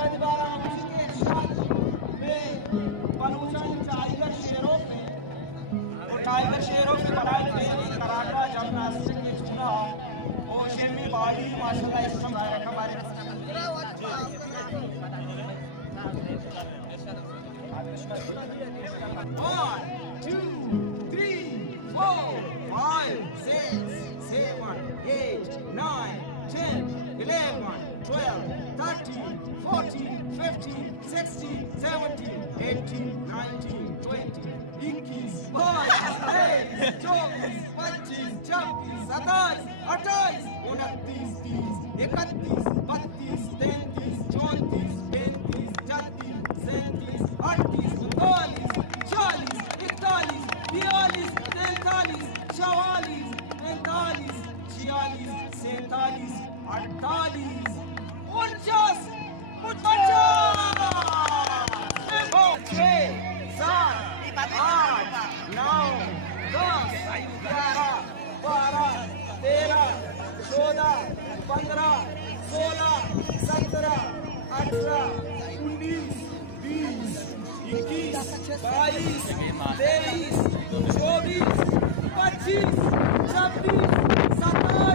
के इरशाद में बलूचन टाइगर शेरों में और टाइगर शेरों की बनाई गई कराटा जिम्नास्टिक में चुना और शेमी बॉडी माशाल्लाह इस समय हमारे 1 2 3 4 5 6 7 8 9 10 11 12 13 14 15 16 17 18 19 20 21 22 23 24 25 26 27 28 29 30 31 32 33 34 35 36 37 38 39 40 41 42 43 44 45 46 47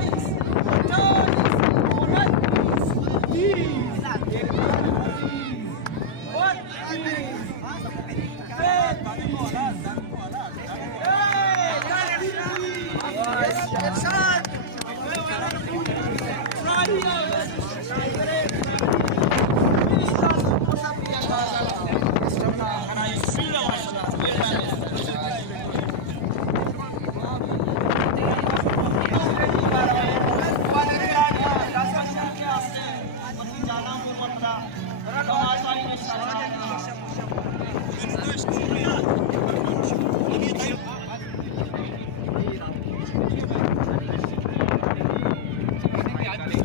48 49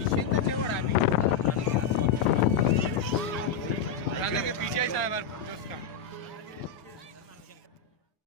Thank you.